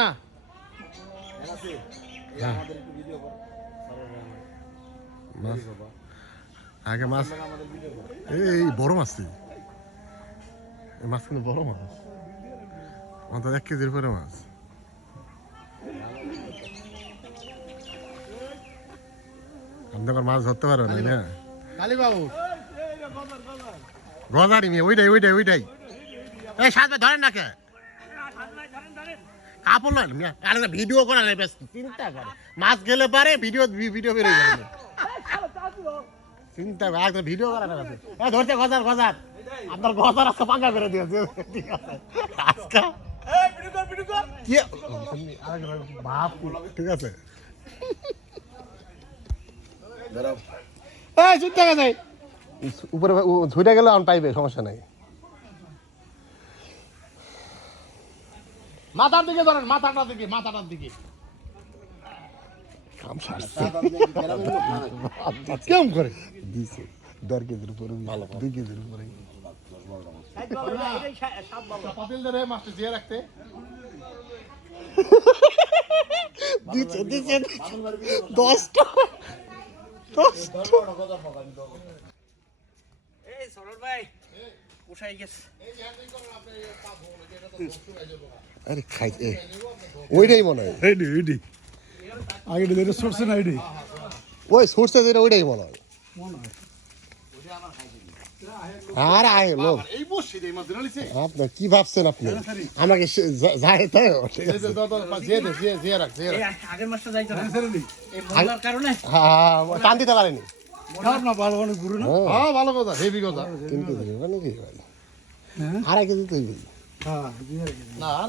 না আগে মাছ এই বড় মাছ এই মাছ কিন্তু বড় মাছ অন্তত 1 কেজির উপরে মাছ আপনার মাছ ধরতে পারো না কালী বাবু গজারি মেয়ে ওইটাই এই সাত ভাই ধরেন না কে কাপড় লয় না ভিডিও করা নাই বেশ চিন্তা করে মাছ গেলে পারে ভিডিও বেরিয়ে যাবে চিন্তা করে একদম ভিডিও করা না ধরতে গজার আপনার গজার আজকে পাঙ্গা করে দিয়েছে ঠিক আছে আজকে কি বাপ ঠিক আছে এই চিন্তা করে উপরে ঝুড়ে গেলে অন পাইবে সমস্যা নাই মাথার দিকে ধরেন মাথাটার দিকে কাম সারছে কেমন করে দিছে 1.5 কেজির উপরে ভালো 2 কেজির উপরে পাতিল ধরে মাছটা জিয়ে রাখতে দিছে 10টা এই সরল ভাই উঠাই গেছে আরে খাই ওইটাই মনে হয় এইডি আগে দিলে সরছে না এইডি ওই সোর্সে যেটা ওইটাই মনে হয় আর আয় লোক এই বসছি এই মাছ ধরে আপনি কি ভাবছেন আপনি আমাকে যায় তাই জিয়ে রাখ এই আগের মাসটা যাইতো না এই মন্দার কারণে হ্যাঁ টান দিতে পারেনি না ভালো অনেক গুরু না হ্যাঁ ভালো কথা হেভি কথা 3 কেজি নাকি ভাই 2.5 কেজি তুই হ্যাঁ না আর